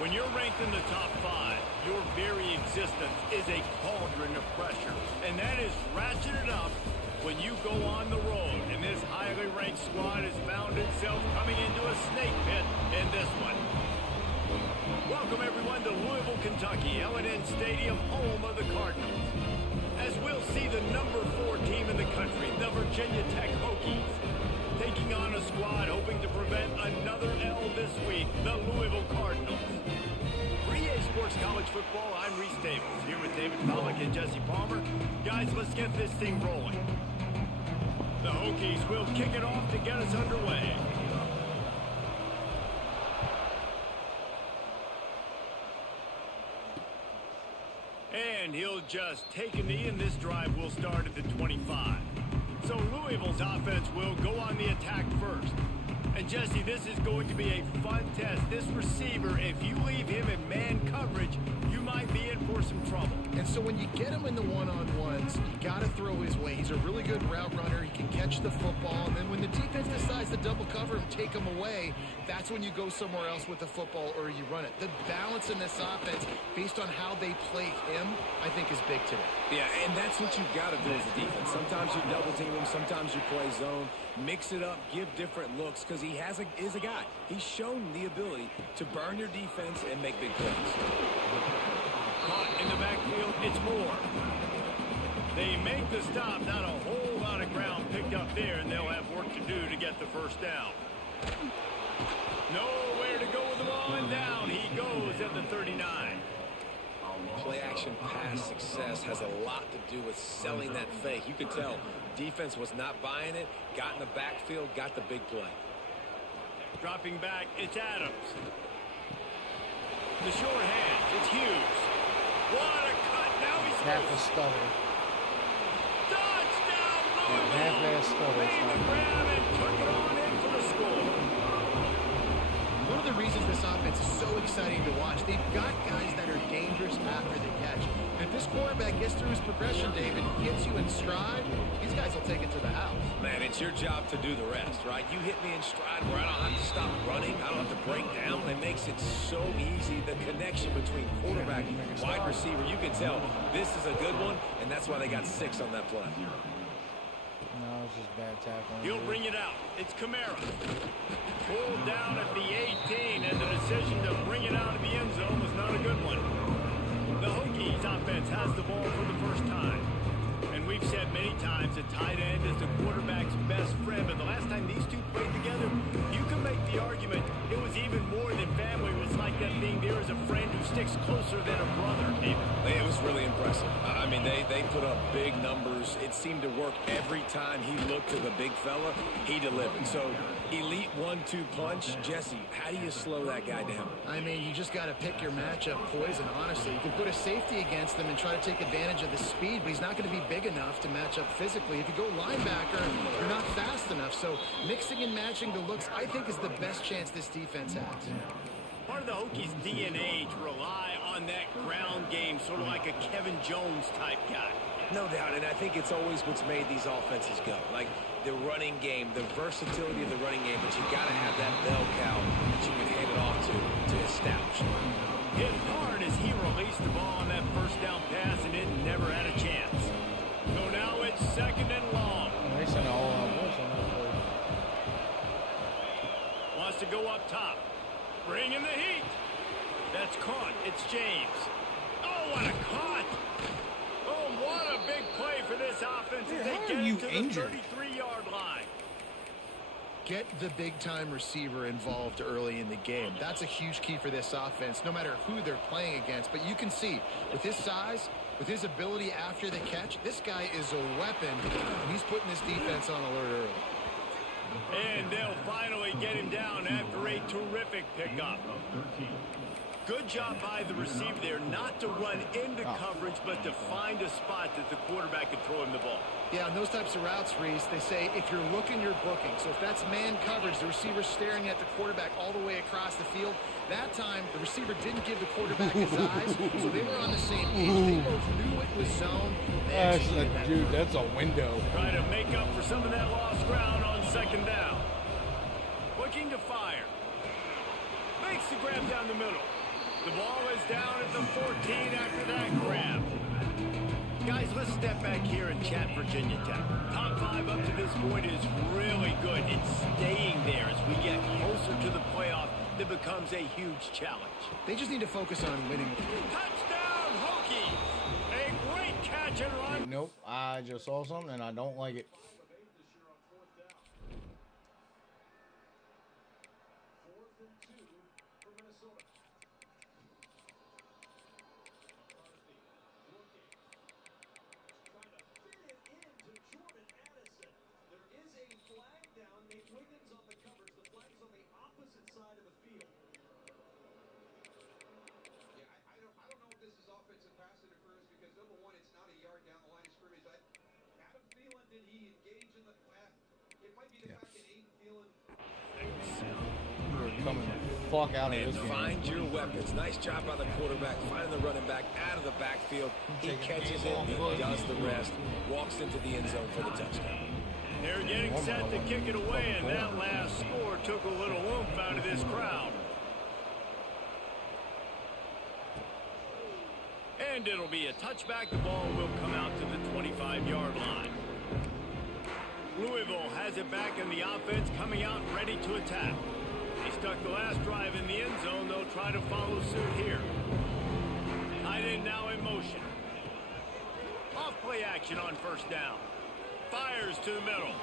When you're ranked in the top 5, your very existence is a cauldron of pressure. And that is ratcheted up when you go on the road. And this highly ranked squad has found itself coming into a snake pit in this one. Welcome, everyone, to Louisville, Kentucky, L&N Stadium, home of the Cardinals. As we'll see the number 4 team in the country, the Virginia Tech Hokies, taking on a squad hoping to prevent another L this week, the Louisville Cardinals. For EA Sports College Football, I'm Reese Davis, here with David Pollack and Jesse Palmer. Guys, let's get this thing rolling. The Hokies will kick it off to get us underway. And he'll just take a knee, and this drive will start at the 25. So Louisville's offense will go on the attack first. And Jesse, this is going to be a fun test. This receiver, if you leave him in man coverage, you might be in for some trouble. And so when you get him in the one-on-ones, you got to throw his way. He's a really good route runner. He can catch the football. And then when the defense decides to double cover him, take him away, that's when you go somewhere else with the football or you run it. The balance in this offense, based on how they play him, I think is big today. Yeah, and that's what you've got to do as a defense. Sometimes you double team him, sometimes you play zone. Mix it up, give different looks, because he is a guy. He's shown the ability to burn your defense and make big plays. Caught in the backfield, it's Moore. They make the stop, not a whole lot of ground picked up there, and they'll have work to do to get the first down. Nowhere to go with the ball, and down he goes at the 39. Play-action pass success has a lot to do with selling that fake. You could tell defense was not buying it, got in the backfield, got the big play. Dropping back, it's Adams. The short hand, it's Hughes. What a cut, now he's half a stutter. Touchdown, Louisville! Half-ass stutter. Made the grab and took it on in for the score. One of the reasons this offense is so exciting to watch, they've got guys that are dangerous after the catch. And if this quarterback gets through his progression, David, gets you in stride, these guys will take it to the house. Man, it's your job to do the rest, right? You hit me in stride where I don't have to stop running. I don't have to break down. It makes it so easy. The connection between quarterback and wide receiver, you can tell this is a good one, and that's why they got 6 on that play. No, it's just bad tackling. He'll bring it out. It's Kamara. Pulled down at the 18, and the decision to bring it out of the end zone was not a good one. The Hokies offense has the ball for the first time. And we've said many times that tight end is the quarterback's best friend, but the last time these two played together, you can make the argument it was even more than family. It was like that thing, there is a friend who sticks closer than a brother. It was really impressive. I mean, they put up big numbers. It seemed to work every time he looked to the big fella. He delivered. So, elite 1-2 punch. Jesse, how do you slow that guy down? I mean, you just got to pick your matchup poison, honestly. You can put a safety against him and try to take advantage of the speed, but he's not going to be big enough to match up physically. If you go linebacker, you're not fast enough. So mixing and matching the looks, I think, is the best chance this defense has. Part of the Hokies' DNA to rely on that ground game, sort of like a Kevin Jones type guy. No doubt, and I think it's always what's made these offenses go. Like the running game, the versatility of the running game, but you got to have that bell cow that you can hand it off to establish. Hit hard as he released the ball on that first down pass, and it never had a chance. So now it's 2nd and long. They sent all out once on that play. Wants to go up top. Bring in the heat. That's caught. It's James. Oh, what a caught. Oh, what a big play for this offense as they get to the 33-yard line. Get the big-time receiver involved early in the game. That's a huge key for this offense, no matter who they're playing against. But you can see, with his size, with his ability after the catch, this guy is a weapon, and he's putting this defense on alert early. And they'll finally get him down after a terrific pickup. Good job by the receiver there, not to run into coverage, but to find a spot that the quarterback could throw him the ball. Yeah, on those types of routes, Reese, they say if you're looking, you're booking. So if that's man coverage, the receiver's staring at the quarterback all the way across the field. That time, the receiver didn't give the quarterback his eyes, so they were on the same page. They both knew it was zone. Dude, that's a window. Trying to make up for some of that lost ground on 2nd down. Looking to fire. Makes the grab down the middle. The ball is down at the 14 after that grab. Guys, let's step back here and chat Virginia Tech. Top 5 up to this point is really good. It's staying there as we get closer to the playoff. That becomes a huge challenge. They just need to focus on winning. Touchdown, Hokies! A great catch and run. Nope, I just saw something and I don't like it. Coming the fuck out of And this game. find your weapons. Nice job by the quarterback, finding the running back out of the backfield. He catches it, he does the rest, walks into the end zone for the touchdown. They're getting set to kick it away, and that last score took a little oomph out of this crowd. And it'll be a touchback. The ball will come out to the 25-yard line. Louisville has it back in the offense, coming out ready to attack. They stuck the last drive in the end zone. They'll try to follow suit here. Tight end now in motion. Off play action on first down. Fires to the middle.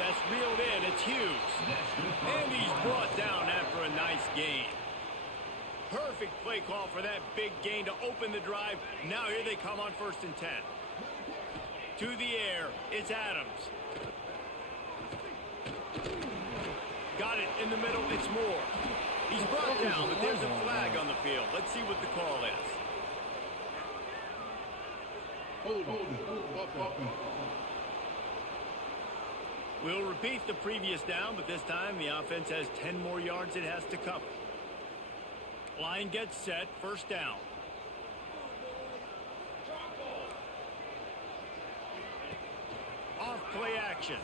That's reeled in. It's Hughes. And he's brought down after a nice gain. Perfect play call for that big gain to open the drive. Now here they come on 1st and 10. To the air. It's Adams. Got it in the middle. It's Moore. He's brought down, but there's a flag on the field. Let's see what the call is. We'll repeat the previous down, but this time the offense has 10 more yards it has to cover. Line gets set. 1st down. Off play action.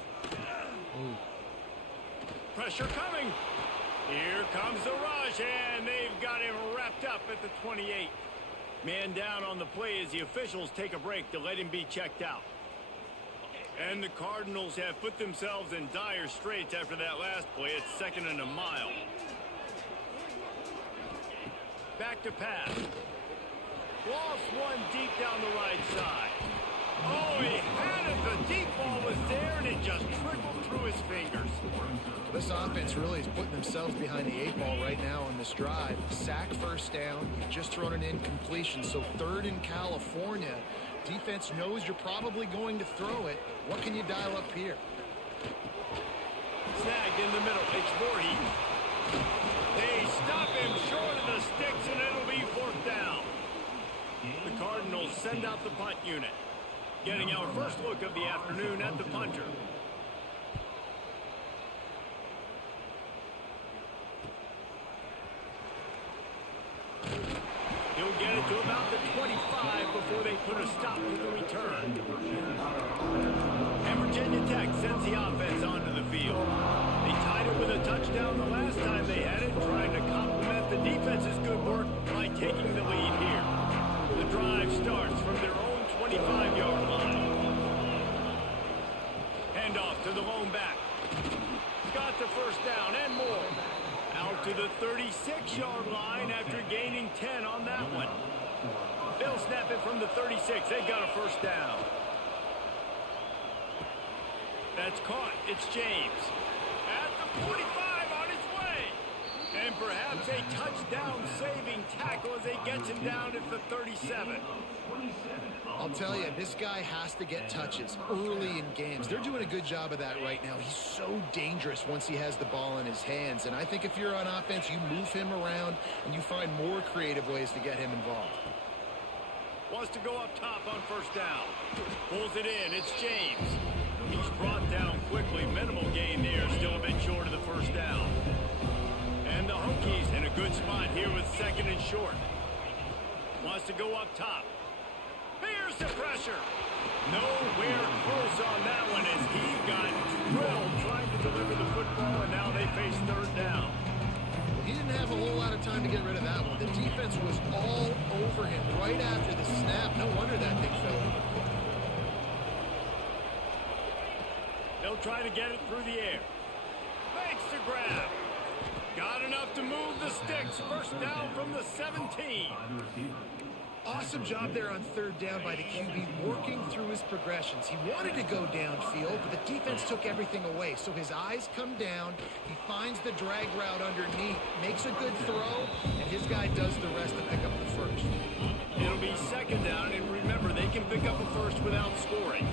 Pressure coming. Here comes the rush, and they've got him wrapped up at the 28. Man down on the play as the officials take a break to let him be checked out. And the Cardinals have put themselves in dire straits after that last play. It's 2nd and a mile. Back to pass. Lost one deep down the right side. Oh, he had it. The deep ball was there, and it just trickled through his fingers. This offense really is putting themselves behind the 8 ball right now on this drive. Sack, 1st down. You've just thrown an incompletion, so 3rd in California. Defense knows you're probably going to throw it. What can you dial up here? Snagged in the middle. It's Voorhees. They stop him short of the sticks, and it'll be 4th down. The Cardinals send out the punt unit. Getting our first look of the afternoon at the punter. He'll get it to about the 25 before they put a stop to the return. And Virginia Tech sends the offense onto the field. They tied it with a touchdown the last time they had it, trying to complement the defense's good work by taking the lead here. The drive starts from their own 25-yard line. Handoff to the lone back. Got the 1st down and more. Out to the 36-yard line after gaining 10 on that one. They'll snap it from the 36. They've got a 1st down. That's caught. It's James. At the 45 on his way. And perhaps a touchdown-saving tackle as he gets him down at the 37. I'll tell you, this guy has to get touches early in games. They're doing a good job of that right now. He's so dangerous once he has the ball in his hands. And I think if you're on offense, you move him around and you find more creative ways to get him involved. Wants to go up top on 1st down. Pulls it in. It's James. He's brought down quickly. Minimal gain there. Still a bit short of the 1st down. And the Hokies in a good spot here with 2nd and short. Wants to go up top. Here's the pressure. Nowhere close on that one as he got drilled trying to deliver the football, and now they face 3rd down. He didn't have a whole lot of time to get rid of that one. The defense defense was all over him right after the snap. No wonder that thing fell. They'll try to get it through the air. Makes the grab. Got enough to move the sticks. First down from the 17. Awesome job there on third down by the QB, working through his progressions. He wanted to go downfield, but the defense took everything away. So his eyes come down. He finds the drag route underneath, makes a good throw, and his guy does the rest to pick up the first. It'll be second down, and remember, they can pick up a first without scoring.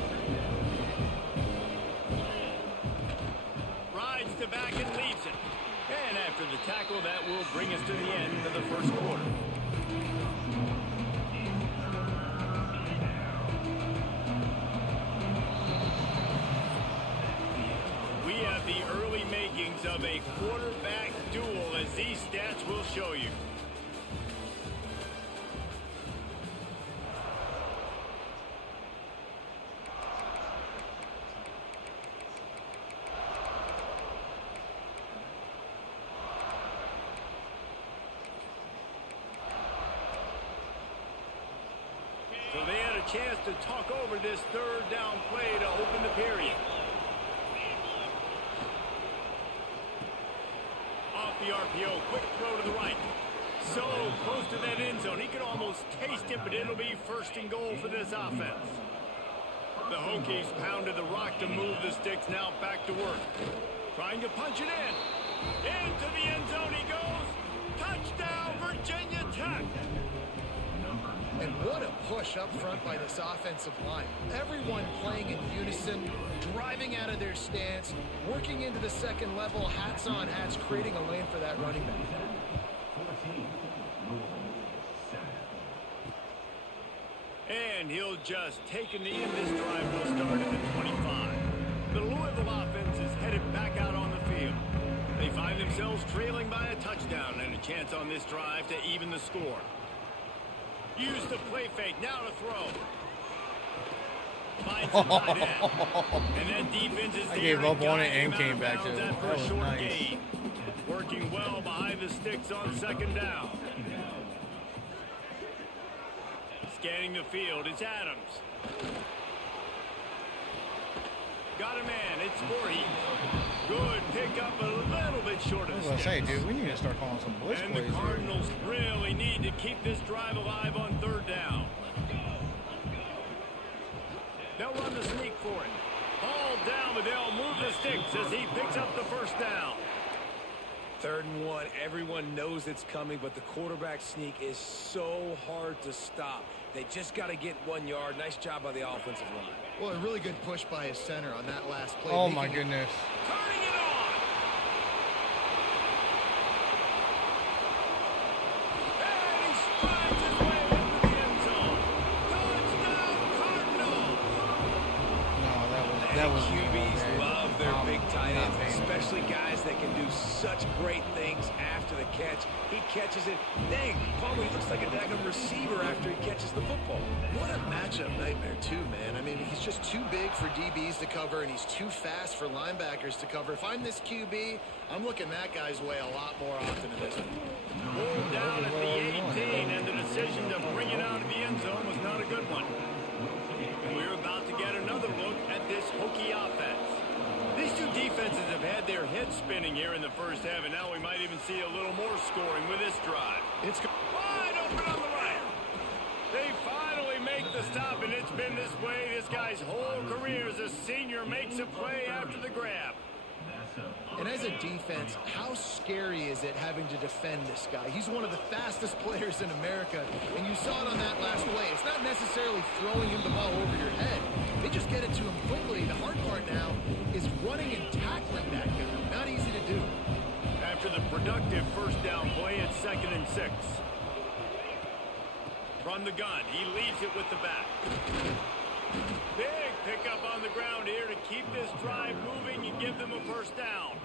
Rides to back and leaves it. And after the tackle, that will bring us to the end of the first quarter. We have the early makings of a quarterback duel, as these stats will show you. So they had a chance to talk over this third down play to open the period. Off the RPO, quick throw to the right. So close to that end zone. He could almost taste it, but it'll be first and goal for this offense. The Hokies pounded the rock to move the sticks, now back to work. Trying to punch it in. Into the end zone he goes. Touchdown, Virginia Tech. And what a push up front by this offensive line. Everyone playing in unison, driving out of their stance, working into the second level, hats on hats, creating a lane for that running back. And he'll just take a knee, and this drive will start at the 25. The Louisville offense is headed back out on the field. They find themselves trailing by a touchdown and a chance on this drive to even the score. Use the play fake, now to throw. Finds the tight end. And that defense is there. I gave up on it and Guiding him came back out to of it. bounds after That a was short nice. gain. Working well behind the sticks on second down. Scanning the field, it's Adams. Got a man, it's Voorhees. Good pickup, a little bit short I of was the gonna say, sticks. dude, we need to start calling some blitz And plays the here. Cardinals really need to keep this drive alive on third down. They'll run the sneak for it. Ball down, but they'll move the sticks as he picks up the first down. 3rd and 1. Everyone knows it's coming, but the quarterback sneak is so hard to stop. They just got to get 1 yard. Nice job by the offensive line. Well, a really good push by his center on that last play. Oh making my it goodness. Turning it on. And he strides his way into the end zone. Touchdown, Cardinals. No, that was QBs okay. love their big tight not ends, paying especially guys that can do such great things after the catch. He catches it. Dang, Palmer, he looks like a daggone receiver after he catches the football. What a matchup nightmare, too, man. I mean, he's just too big for DBs to cover, and he's too fast for linebackers to cover. If I'm this QB, I'm looking that guy's way a lot more often in this one. Pulled down at the 18, and the decision to bring it out of the end zone was not a good one. And we're about to get another look at this Hokie offense. These two defenses have had their heads spinning here in the first half, and now we might even see a little more scoring with this drive. It's Wide open on the right. They finally make the stop, and it's been this way this guy's whole career as a senior makes a play after the grab. And as a defense, how scary is it having to defend this guy? He's one of the fastest players in America, and you saw it on that last play. It's not necessarily throwing him the ball over your head. They just get it to him quickly. The hard part now is running and tackling that guy. Not easy to do. After the productive first down play, it's 2nd and 6. From the gun, he leaves it with the back. Big pickup on the ground here to keep this drive moving and give them a first down.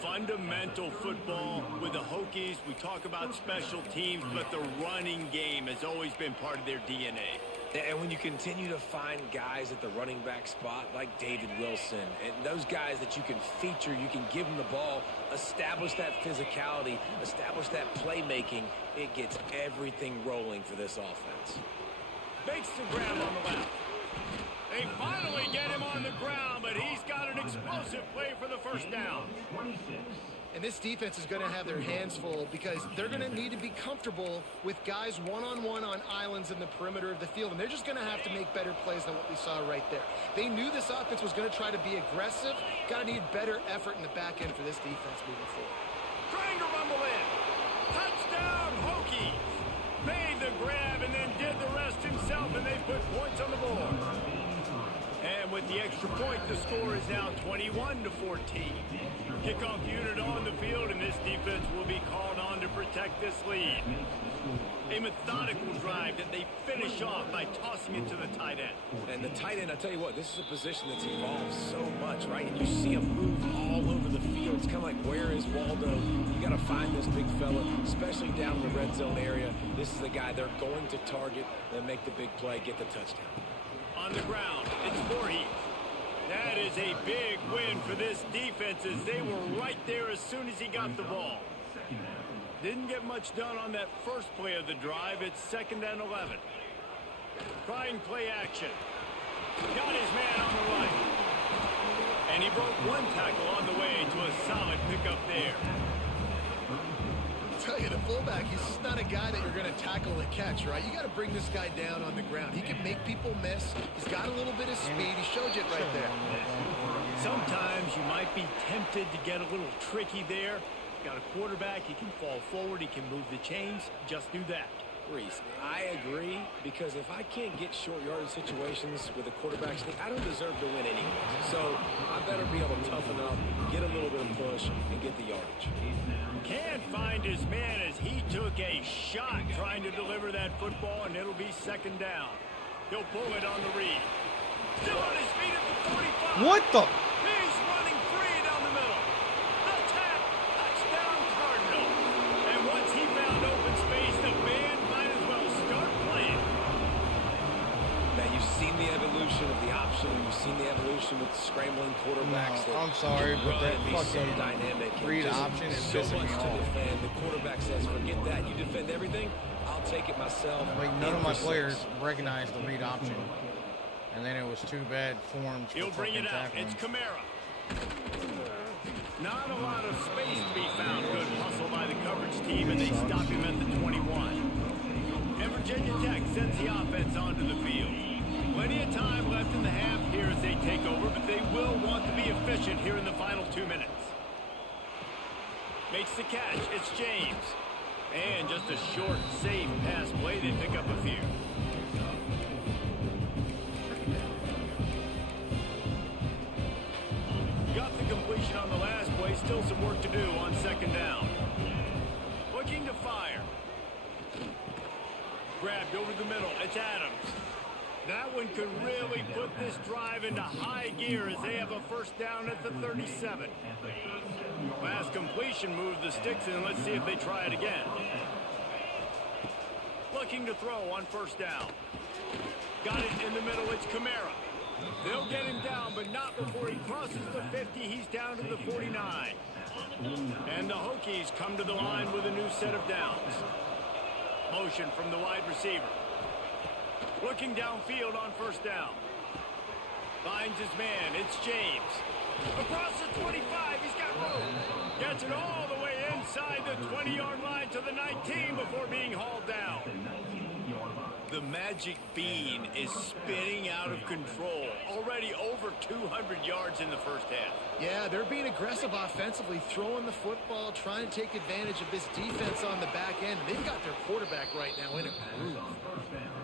Fundamental football with the Hokies. We talk about special teams, but the running game has always been part of their DNA. And when you continue to find guys at the running back spot like David Wilson and those guys that you can feature, you can give them the ball, establish that physicality, establish that playmaking, it gets everything rolling for this offense. Makes the grab on the left. They finally get him on the ground, but he's got an explosive play for the first down. And this defense is going to have their hands full because they're going to need to be comfortable with guys one-on-one on islands in the perimeter of the field. And they're just going to have to make better plays than what we saw right there. They knew this offense was going to try to be aggressive. Got to need better effort in the back end for this defense moving forward. Trying to rumble in. Touchdown, Hokies. Made the grab and then did the rest himself, and they put points on the board. And with the extra point, the score is now 21-14. Kickoff unit on the field, and this defense will be called on to protect this lead. A methodical drive that they finish off by tossing it to the tight end. And the tight end, I tell you what, this is a position that's evolved so much, right? And you see him move all over the field. It's kind of like, where is Waldo? You got to find this big fella, especially down in the red zone area. This is the guy they're going to target and make the big play, get the touchdown. On the ground, it's Voorhees. That is a big win for this defense as they were right there as soon as he got the ball. Didn't get much done on that first play of the drive. It's 2nd and 11. Trying play action. Got his man on the right. And he broke one tackle on the way to a solid pickup there. I'll tell you, the fullback, he's just not a guy that you're going to tackle and catch, right? You got to bring this guy down on the ground. He can make people miss. He's got a little bit of speed. He showed you it right there. Sometimes you might be tempted to get a little tricky there. Got a quarterback, he can fall forward, he can move the chains. Just do that. Reese, I agree, because if I can't get short yardage situations with a quarterback sneak, I don't deserve to win anyway. So I better be able to toughen up, get a little bit of push, and get the yardage. Can't find his man as he took a shot trying to deliver that football, and it'll be 2nd down. He'll pull it on the read. Still on his feet at the 45. What the? He's running free down the middle. The tap, touchdown Cardinal. And once he found open space, the band might as well start playing. Now, you've seen the evolution of the option. You've seen the evolution with scrambling quarterbacks. No, I'm sorry, but that fucking dynamic read option is so pissing much me to off. defend. The quarterback says, forget that. You defend everything, I'll take it myself. Like, none of my players recognized the read option. And then it was too bad forms. He'll bring it out. It's Kamara. Not a lot of space to be found. Good hustle by the coverage team, and they stop him at the 21. And Virginia Tech sends the offense onto the field. Plenty of time left in the half here as they take over, but they will want to be efficient here in the final 2 minutes. Makes the catch. It's James. And just a short, safe pass play. They pick up a few. Got the completion on the last play. Still some work to do on 2nd down. Looking to fire. Grabbed over the middle. It's Adams. That one could really put this drive into high gear as they have a 1st down at the 37. Last completion moved the sticks in. Let's see if they try it again. Looking to throw on 1st down. Got it in the middle. It's Kamara. They'll get him down, but not before he crosses the 50. He's down to the 49. And the Hokies come to the line with a new set of downs. Motion from the wide receiver. Looking downfield on 1st down. Finds his man. It's James. Across the 25. He's got room. Gets it all the way inside the 20-yard line to the 19 before being hauled down. The magic bean is spinning out of control. Already over 200 yards in the 1st half. Yeah, they're being aggressive offensively, throwing the football, trying to take advantage of this defense on the back end. They've got their quarterback right now in a groove.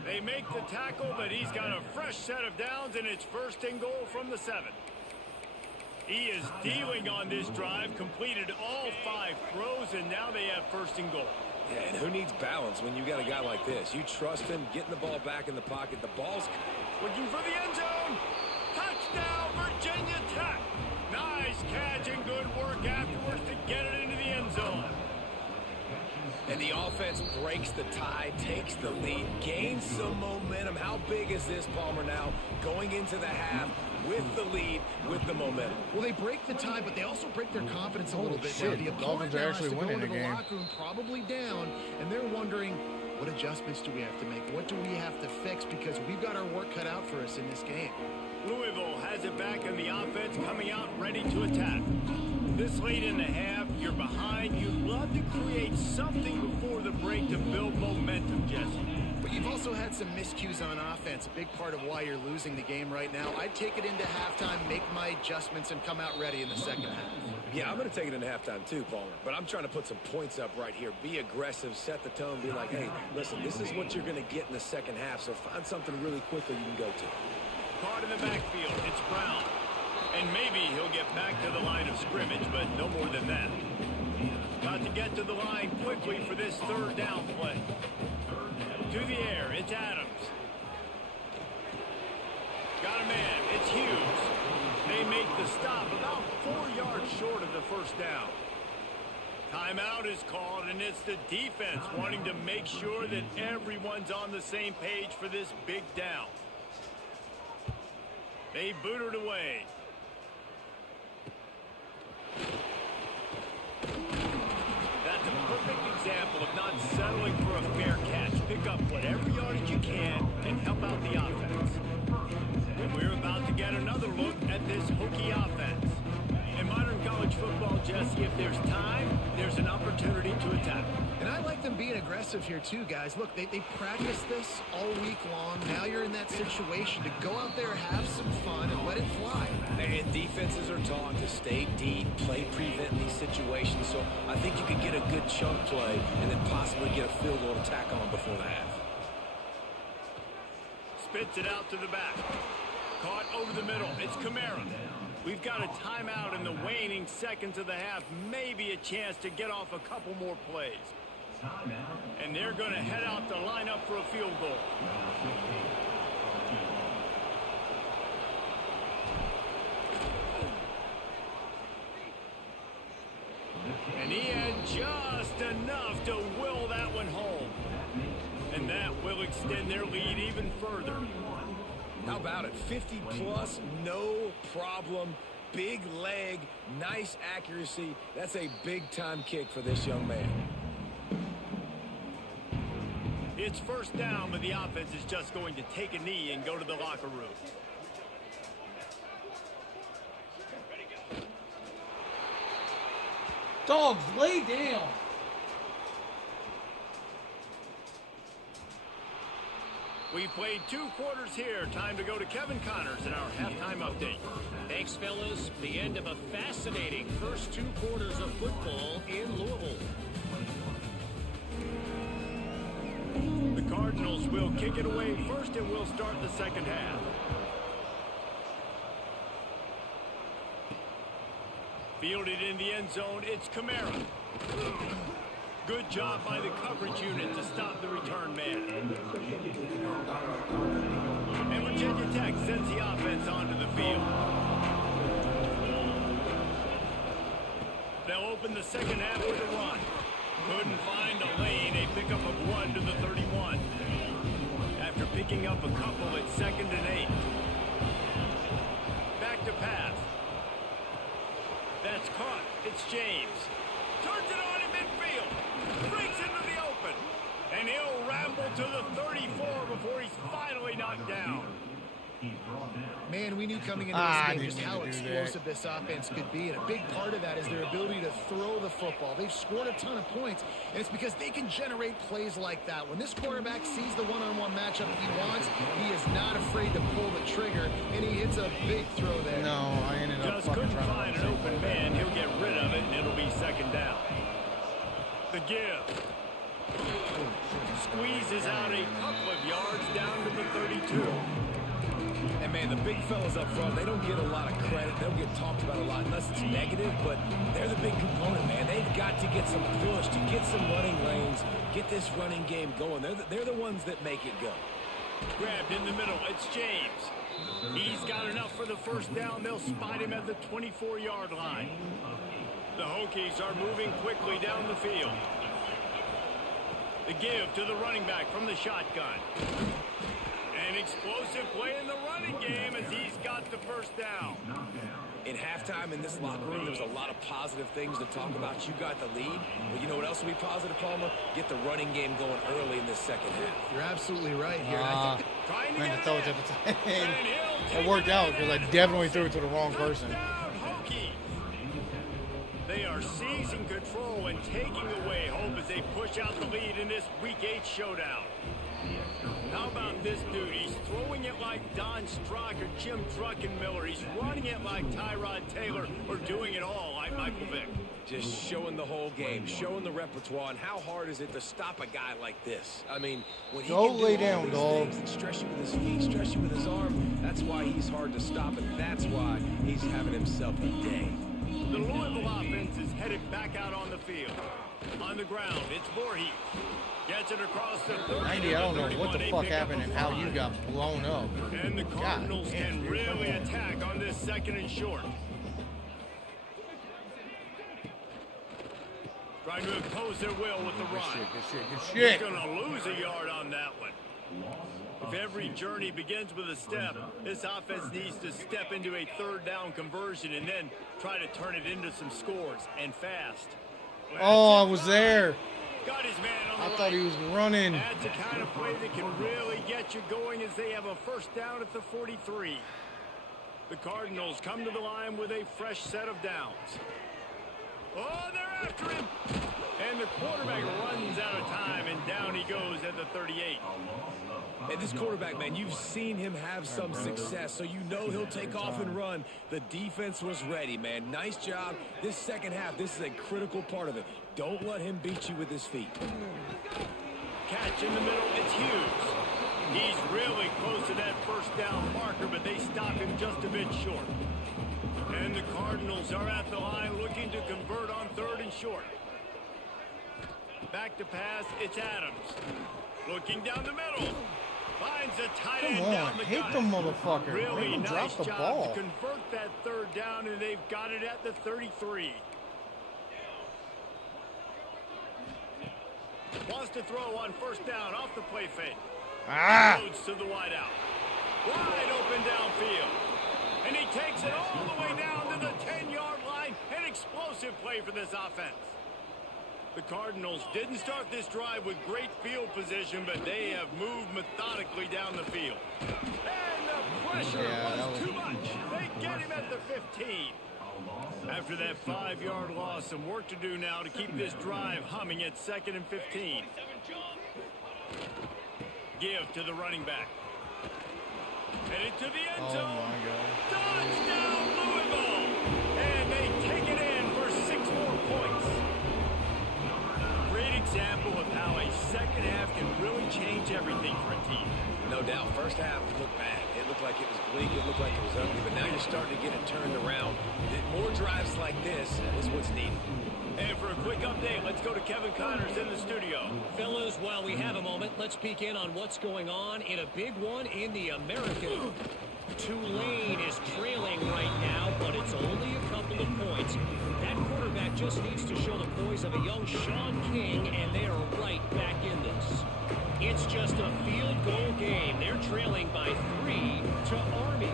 They make the tackle, but he's got a fresh set of downs, and it's 1st and goal from the 7. He is dealing on this drive, completed all 5 throws, and now they have 1st and goal. Yeah, and who needs balance when you got a guy like this? You trust him, getting the ball back in the pocket. The ball's looking for the end zone. Touchdown, Virginia Tech. Nice catch and good work afterwards to get it into the end zone. And the offense breaks the tie, takes the lead, gains some momentum. How big is this, Palmer, now going into the half with the lead, with the momentum? Well, they break the tie, but they also break their confidence a little bit. Shit, The Dolphins opponent are now has actually to go winning into the the game. locker room probably down, and they're wondering, what adjustments do we have to make? What do we have to fix? Because we've got our work cut out for us in this game. Louisville has it back in the offense, coming out ready to attack. This late in the half, you're behind. You'd love to create something before the break to build momentum, Jesse. But you've also had some miscues on offense, a big part of why you're losing the game right now. I'd take it into halftime, make my adjustments, and come out ready in the second half. Yeah, I'm going to take it into halftime too, Palmer. But I'm trying to put some points up right here. Be aggressive, set the tone, be like, hey, listen, this is what you're going to get in the second half, so find something really quickly you can go to. Caught in the backfield, it's Brown. And maybe he'll get back to the line of scrimmage, but no more than that. Got to get to the line quickly for this third down play. To the air, it's Adams. Got a man, it's Hughes. They make the stop about 4 yards short of the first down. Timeout is called, and it's the defense wanting to make sure that everyone's on the same page for this big down. They boot it away. That's a perfect example of not settling for a fair catch. Pick up whatever yardage you can and help out the offense. And we're about to get another look at this Hokie offense. In modern college football, Jesse, if there's time, there's an opportunity to attack. And I like them being aggressive here too, guys. Look, they practiced this all week long. Now you're in that situation to go out there, have some fun, and let it fly. And defenses are taught to stay deep, play prevent in these situations. So I think you could get a good chunk play and then possibly get a field goal to tack on before the half. Spits it out to the back. Caught over the middle. It's Kamara. We've got a timeout in the waning seconds of the half. Maybe a chance to get off a couple more plays. And they're going to head out to line up for a field goal. And he had just enough to will that one home. And that will extend their lead even further. How about it? 50 plus, no problem. Big leg, nice accuracy. That's a big-time kick for this young man. It's first down, but the offense is just going to take a knee and go to the locker room. Dogs, lay down. We've played 2 quarters here. Time to go to Kevin Connors in our halftime update. Thanks, fellas. The end of a fascinating first 2 quarters of football in Louisville. The Cardinals will kick it away first, and we'll start the second half. Fielded in the end zone, it's Kamara. Good job by the coverage unit to stop the return man. And Virginia Tech sends the offense onto the field. They'll open the second half with a run. Couldn't find a lane. A pickup of 1 to the 31. After picking up a couple at 2nd and 8. Back to pass. That's caught. It's James. Turns it on in midfield. Breaks into the open. And he'll ramble to the 34 before he's finally knocked down. Man, we knew coming into this game just how explosive this offense could be, and a big part of that is their ability to throw the football. They've scored a ton of points, and it's because they can generate plays like that. When this quarterback sees the one-on-one matchup he wants, he is not afraid to pull the trigger, and he hits a big throw there. No, I ended up Just couldn't find an open man. He'll get rid of it, and it'll be second down. The give. Squeezes out a couple of yards down to the 32. And, man, the big fellas up front, they don't get a lot of credit. They don't get talked about a lot unless it's negative, but they're the big component, man. They've got to get some push, to get some running lanes, get this running game going. They're the ones that make it go. Grabbed in the middle. It's James. He's got enough for the first down. They'll spot him at the 24-yard line. The Hokies are moving quickly down the field. The give to the running back from the shotgun. An explosive play in the running game as he's got the first down. In halftime in this locker room, there was a lot of positive things to talk about. You got the lead, but you know what else will be positive, Palmer? Get the running game going early in this second half. You're absolutely right here. Trying to Man, I get thought it it in. was at the And time. he'll It take worked it out in because I and definitely threw it to the wrong person. touchdown, Hokie. They are seizing control and taking away hope as they push out the lead in this Week 8 showdown. How about this dude? He's throwing it like Don Strock or Jim Druckenmiller. He's running it like Tyrod Taylor or doing it all like Michael Vick. Just showing the whole game, showing the repertoire, and how hard is it to stop a guy like this? I mean, when he Go can do lay all down, these dog. things and stress you with his feet, stress you with his arm, that's why he's hard to stop, and that's why he's having himself a day. The Louisville offense is headed back out on the field. On the ground, it's Voorhees. Gets it across the 30. Randy, I don't know what the fuck happened and how you got blown up. And the Cardinals God damn, can dude, really come on. attack on this second and short. Trying to impose their will with the Good run. shit, good shit, good He's shit. going to lose a yard on that one. If every journey begins with a step, this offense needs to step into a third down conversion and then try to turn it into some scores, and fast. Oh, I was there. Got his man on the I right. thought he was running. That's the kind of play that can really get you going as they have a first down at the 43. The Cardinals come to the line with a fresh set of downs. Oh, they're after him. And the quarterback runs out of time, and down he goes at the 38. And this quarterback, man, you've seen him have some success, so you know he'll take off and run. The defense was ready, man. Nice job. This second half, this is a critical part of it. Don't let him beat you with his feet. Catch in the middle, it's Hughes. He's really close to that first down marker, but they stop him just a bit short. And the Cardinals are at the line looking to convert on third and short. Back to pass, it's Adams. Looking down the middle. Finds a tight Come end down on, the hit gut. the motherfucker. Really Make him nice drop the job ball. to convert that third down, and they've got it at the 33. Wants to throw on first down off the play fake. Loads to the wide out. Wide open downfield. And he takes it all the way down to the 10-yard line. An explosive play for this offense. The Cardinals didn't start this drive with great field position, but they have moved methodically down the field. And the pressure was too much. They get him at the 15. After that 5-yard loss, some work to do now to keep this drive humming at 2nd and 15. Give to the running back. Headed to the end zone. Oh, my God. Touchdown, Louisville. And they take it in for 6 more points. Great example of how a second half can really change everything for a team. No doubt, first half looked bad. It looked like it was bleak. It looked like it was ugly. But now you're starting to get it turned around. More drives like this is what's needed. And for a quick update, let's go to Kevin Connors in the studio. Fellas, while we have a moment, let's peek in on what's going on in a big one in the American. Tulane is trailing right now, but it's only a couple of points. That quarterback just needs to show the poise of a young Sean King, and they are right back in this. It's just a field goal game. They're trailing by 3 to Army.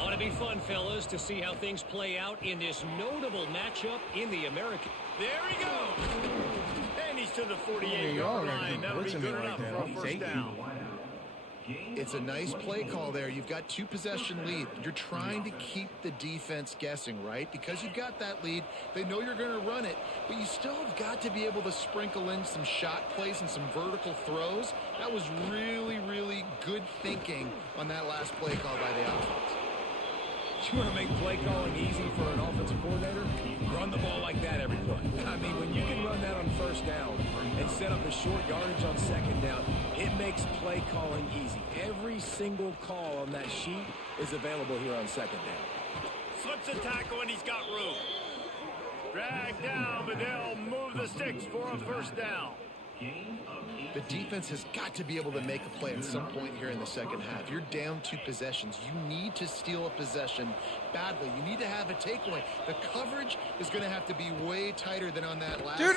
Ought to be fun, fellas, to see how things play out in this notable matchup in the American. There he goes. And he's to the There you 48-yard go. line. That'll be Blitzing me good like enough that. for a He's first taking down. It's a nice play call there. You've got 2 possession lead. You're trying to keep the defense guessing, right? Because you've got that lead, they know you're going to run it, but you still have got to be able to sprinkle in some shot plays and some vertical throws. That was really, really good thinking on that last play call by the offense. You want to make play calling easy for an offensive coordinator? Run the ball like that every play. I mean, when you can run that on first down and set up a short yardage on second down, it makes play calling easy. Every single call on that sheet is available here on second down. Slips a tackle, and he's got room. Dragged down, but they'll move the sticks for a first down. The defense has got to be able to make a play at some point here in the second half. You're down 2 possessions. You need to steal a possession badly. You need to have a takeaway. The coverage is going to have to be way tighter than on that last throw.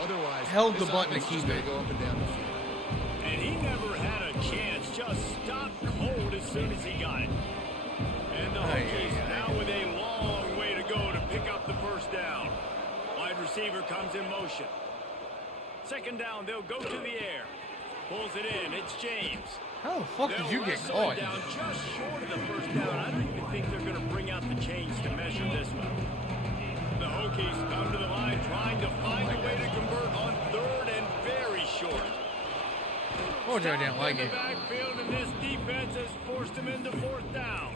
Otherwise, held the button to keep it. Go up and down the field. And he never had a chance. Just stopped cold as soon as he got it. And the Hokies now with a long way to go to pick up the first down. Wide receiver comes in motion. Second down, they'll go to the air. Pulls it in. It's James. How the fuck did you get caught? Down just short of the first down. I don't even think they're going to bring out the chains to measure this one. The Hokies come to the line trying to find a way to convert on third and very short. Oh, I didn't like it. Backfield, and this defense has forced him into fourth down.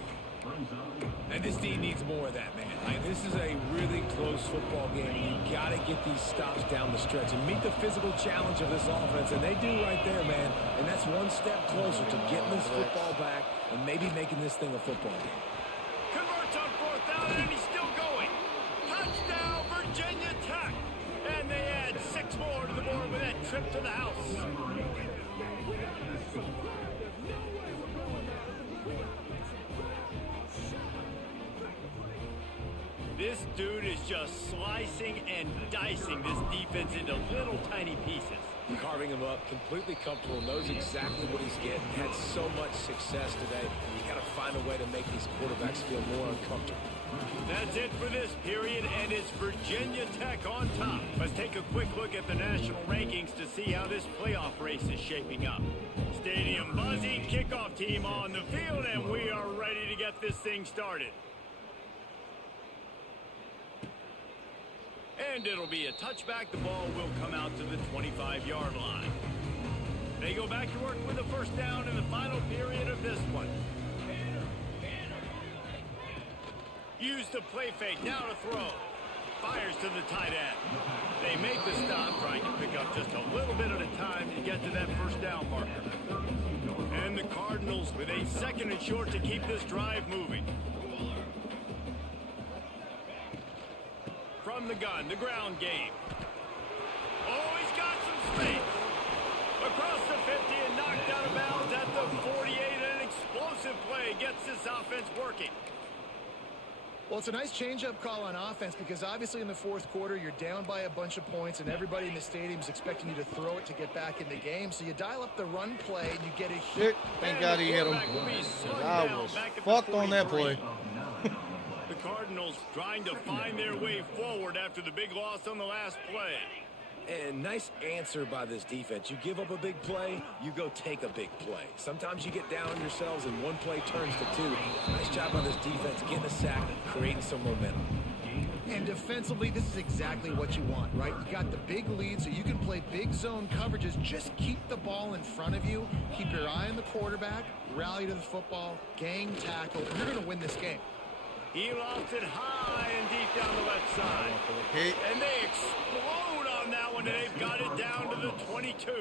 And this team needs more of that, man. This is a really close football game. You got to get these stops down the stretch and meet the physical challenge of this offense, and they do right there, man. And that's one step closer to getting this football back and maybe making this thing a football game. Converts on fourth down, and he's still going. Touchdown, Virginia Tech. And they add 6 more to the board with that trip to the house. This dude is just slicing and dicing this defense into little tiny pieces. Carving him up, completely comfortable, knows exactly what he's getting. Had so much success today. You got to find a way to make these quarterbacks feel more uncomfortable. That's it for this period, and it's Virginia Tech on top. Let's take a quick look at the national rankings to see how this playoff race is shaping up. Stadium buzzing, kickoff team on the field, and we are ready to get this thing started. And it'll be a touchback. The ball will come out to the 25-yard line. They go back to work with a first down in the final period of this one. Use the play fake, now to throw. Fires to the tight end. They make the stop, trying to pick up just a little bit at a time to get to that first down marker. And the Cardinals with a second and short to keep this drive moving. From the gun, the ground game. Oh, he's got some space. Across the 50 and knocked out of bounds at the 48. An explosive play gets this offense working. Well, it's a nice change-up call on offense because obviously in the fourth quarter you're down by a bunch of points and everybody in the stadium is expecting you to throw it to get back in the game. So you dial up the run play and you get a hit. Thank God he hit him. I was fucked on that play. The Cardinals trying to find their way forward after the big loss on the last play. And nice answer by this defense. You give up a big play, you go take a big play. Sometimes you get down on yourselves and one play turns to 2. Nice job by this defense getting a sack, creating some momentum. And defensively, this is exactly what you want, right? You got the big lead, so you can play big zone coverages. Just keep the ball in front of you. Keep your eye on the quarterback. Rally to the football. Gang tackle. You're going to win this game. He lofts it high and deep down the left side. And they explode on that one, and they've got it down to the 22.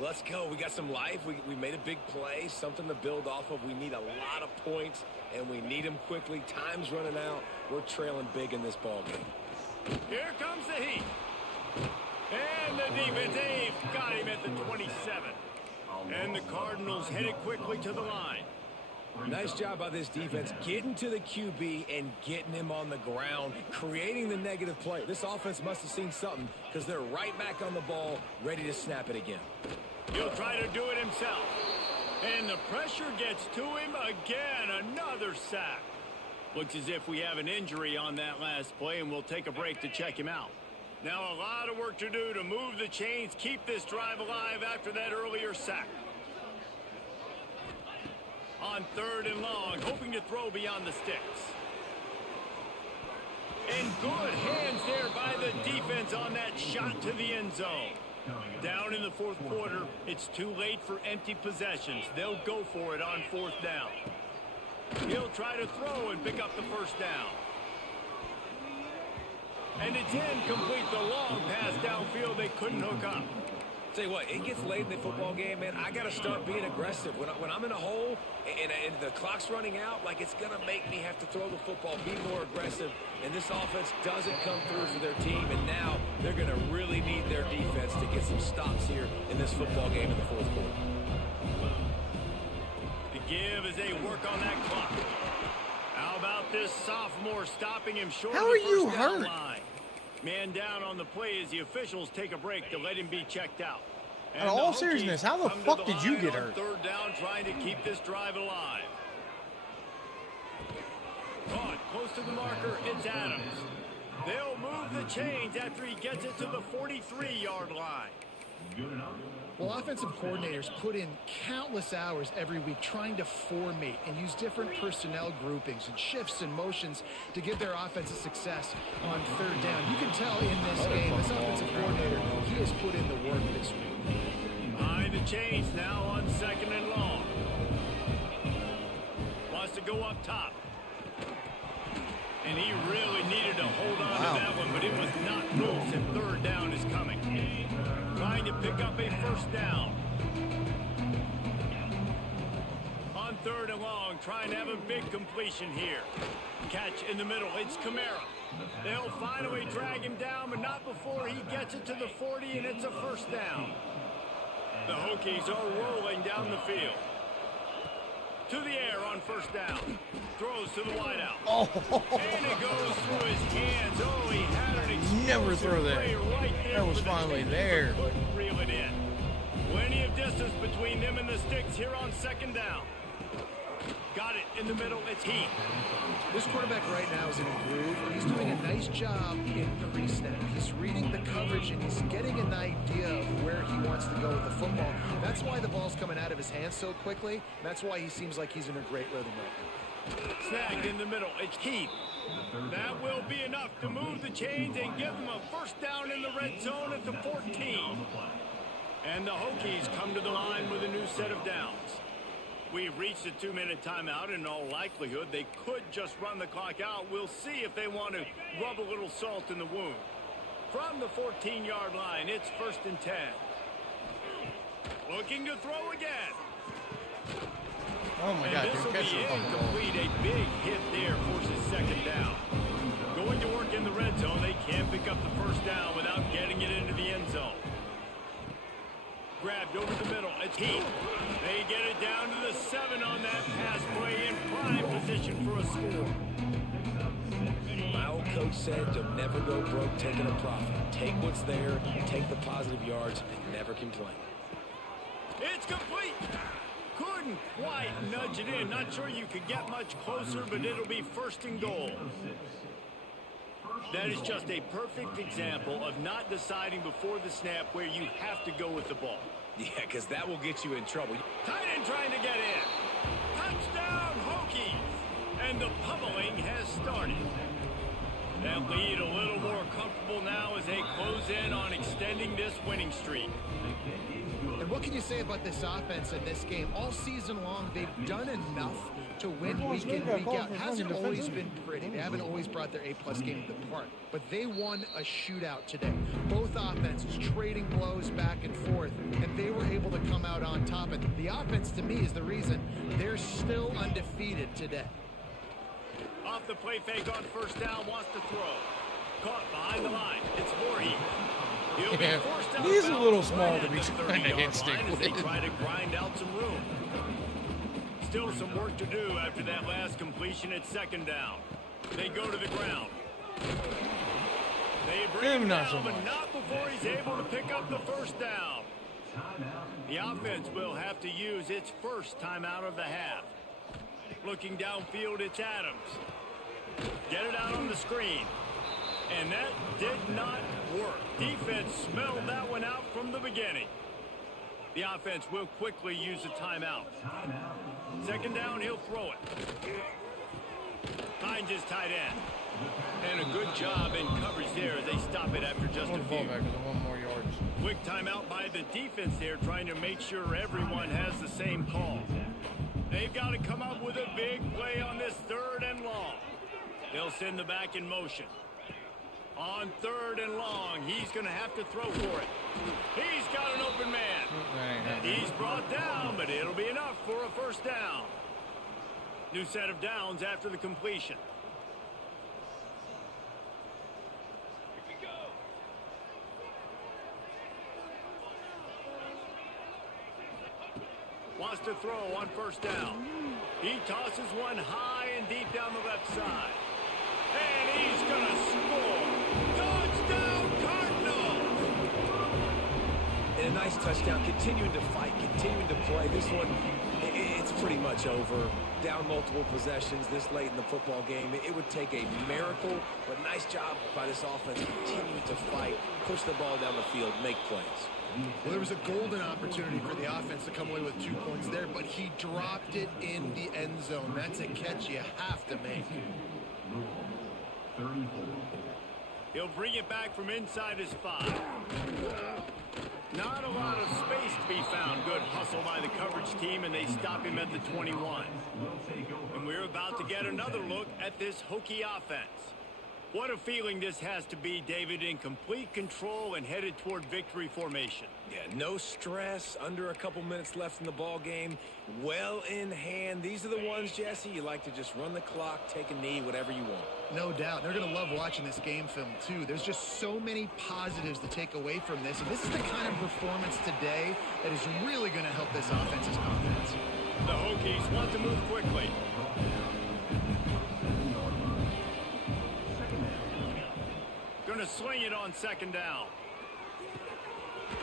Let's go. We got some life. We made a big play, something to build off of. We need a lot of points, and we need them quickly. Time's running out. We're trailing big in this ball game. Here comes the heat. And the defense, they've got him at the 27. And the Cardinals headed quickly to the line. Nice job by this defense getting to the QB and getting him on the ground, creating the negative play. This offense must have seen something because they're right back on the ball, ready to snap it again. He'll try to do it himself. And the pressure gets to him again. Another sack. Looks as if we have an injury on that last play, and we'll take a break to check him out. Now a lot of work to do to move the chains, keep this drive alive after that earlier sack. On third and long, hoping to throw beyond the sticks. And good hands there by the defense on that shot to the end zone. Down in the fourth quarter, it's too late for empty possessions. They'll go for it on fourth down. He'll try to throw and pick up the first down. And it's incomplete, the long pass downfield they couldn't hook up. Tell you what, it gets late in the football game, man. I got to start being aggressive. When I'm in a hole and the clock's running out, like, it's going to make me have to throw the football, be more aggressive. And this offense doesn't come through for their team, and now they're going to really need their defense to get some stops here in this football game in the fourth quarter. The give as they work on that clock. How about this sophomore stopping him short How of are the you first down hurt? line? Man down on the play as the officials take a break to let him be checked out. In all seriousness, how the fuck did you get hurt? Third down, trying to keep this drive alive. Caught close to the marker, it's Adams. They'll move the chains after he gets it to the 43-yard line. Well, offensive coordinators put in countless hours every week trying to formate and use different personnel groupings and shifts and motions to give their offense a success on third down. You can tell in this game, this offensive coordinator, he has put in the work this week. Behind the chains now on second and long. Wants to go up top. And he really needed to hold on to that one, but it was not loose, and third down is coming. Trying to pick up a first down. On third and long, trying to have a big completion here. Catch in the middle, it's Kamara. They'll finally drag him down, but not before he gets it to the 40, and it's a first down. The Hokies are rolling down the field. To the air on first down. Throws to the wideout. Oh, And it goes through his hands. Oh, he had an explosive never throw that. play right there. That was for the finally taker, there. but couldn't reel it in. Plenty of distance between them and the sticks here on second down. Got it in the middle. It's Heath. This quarterback right now is in a groove. He's doing a nice job in pre-snap. He's reading the coverage, and he's getting an idea of where he wants to go with the football. That's why the ball's coming out of his hands so quickly. That's why he seems like he's in a great rhythm right now. Snagged in the middle. It's Heath. That will be enough to move the chains and give them a first down in the red zone at the 14. And the Hokies come to the line with a new set of downs. We've reached a 2-minute timeout. In all likelihood, they could just run the clock out. We'll see if they want to rub a little salt in the wound. From the 14-yard line, it's first and 10. Looking to throw again. oh my And God, this will dude, catch be the fucking ball. incomplete. A big hit there forces second down. Going to work in the red zone. They can't pick up the first down without getting it into the end zone. Grabbed over the middle. It's Heath. They get it down to the 7 on that pass play in prime position for a score. My old coach said you'll never go broke taking a profit. Take what's there, take the positive yards, and never complain. It's complete. Couldn't quite nudge it in. Not sure you could get much closer, but it'll be first and goal. That is just a perfect example of not deciding before the snap where you have to go with the ball. Yeah, because that will get you in trouble. Tight end trying to get in. Touchdown, Hokies. And the pummeling has started. That lead a little more comfortable now as they close in on extending this winning streak. And what can you say about this offense in this game? All season long, they've done enough to win week in, week out. Hasn't always been pretty. They haven't always brought their A-plus game to the park. But they won a shootout today. Both offenses trading blows back and forth, and they were able to come out on top. And the offense, to me, is the reason they're still undefeated today. Off the play fake on first down, wants to throw. Caught behind the line. It's Voorhees. He'll be Yeah, forced out he's of a little bounds small right to at be the trying to 30-yard hit stick line as with. they try to grind out some room. Still some work to do after that last completion at second down. They go to the ground. They bring him Not so down, but much. not before he's able to pick up the first down. The offense will have to use its first timeout of the half. Looking downfield, it's Adams. Get it out on the screen. And that did not work. Defense smelled that one out from the beginning. The offense will quickly use a timeout. Second down, he'll throw it. Finds his tight end. And a good job in coverage there as they stop it after just a One few. fallback with 1 more yards. Quick timeout by the defense there, trying to make sure everyone has the same call. They've got to come up with a big play on this third and long. They'll send the back in motion. On 3rd and long, he's going to have to throw for it. He's got an open man. And he's brought down, but it'll be enough for a first down. New set of downs after the completion. Wants to throw on first down. He tosses one high and deep down the left side. And he's going to score. Touchdown, Cardinals! And a nice touchdown, continuing to fight, continuing to play. This one, it's pretty much over. Down multiple possessions this late in the football game. It would take a miracle, but nice job by this offense continuing to fight, push the ball down the field, make plays. Well, there was a golden opportunity for the offense to come away with 2 points there, but he dropped it in the end zone. That's a catch you have to make. He'll bring it back from inside his 5. Not a lot of space to be found. Good hustle by the coverage team, and they stop him at the 21. And we're about to get another look at this Hokie offense. What a feeling this has to be, David, in complete control and headed toward victory formation. Yeah, no stress, under a couple minutes left in the ball game, well in hand. These are the ones, Jesse, you like to just run the clock, take a knee, whatever you want. No doubt. They're going to love watching this game film, too. There's just so many positives to take away from this, and this is the kind of performance today that is really going to help this offense's confidence. The Hokies want to move quickly. Going to sling it on 2nd down.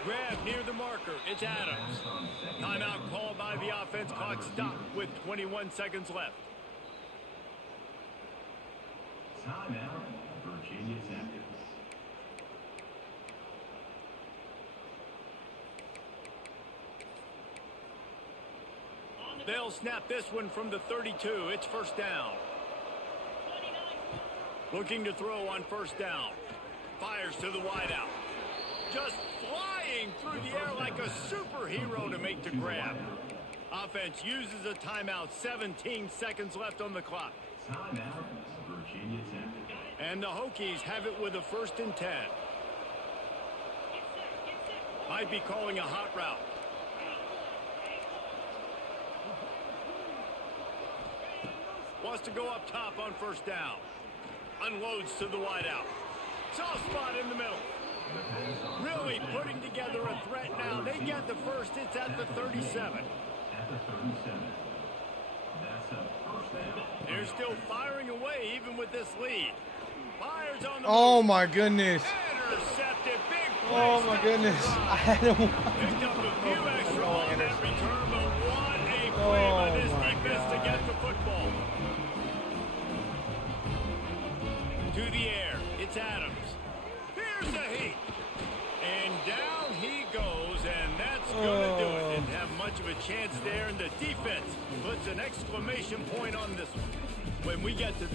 Grab near the marker. It's Adams. Timeout called by the offense. Clock stopped with 21 seconds left. Timeout, Virginia seconds. They'll snap this one from the 32. It's first down. Looking to throw on first down. Fires to the wideout. Just flying through the air like a superhero to make the grab. Offense uses a timeout. 17 seconds left on the clock. Timeout, Virginia seconds. And the Hokies have it with a 1st and 10. Might be calling a hot route. Wants to go up top on first down. Unloads to the wideout. Soft spot in the middle. Really putting together a threat now. They get the first. It's at the 37. At the 37. That's a first down. They're still firing away even with this lead. Fires on the Oh move. my goodness. Intercepted. Big play. Oh my goodness. I had him. Picked up a few extra on that return, but what a play by this my defense to get the football. To the air. It's Adams. Here's the heat. And down he goes, and that's going to do it. Didn't have much of a chance there, and the defense puts an exclamation point on this one. When we get to the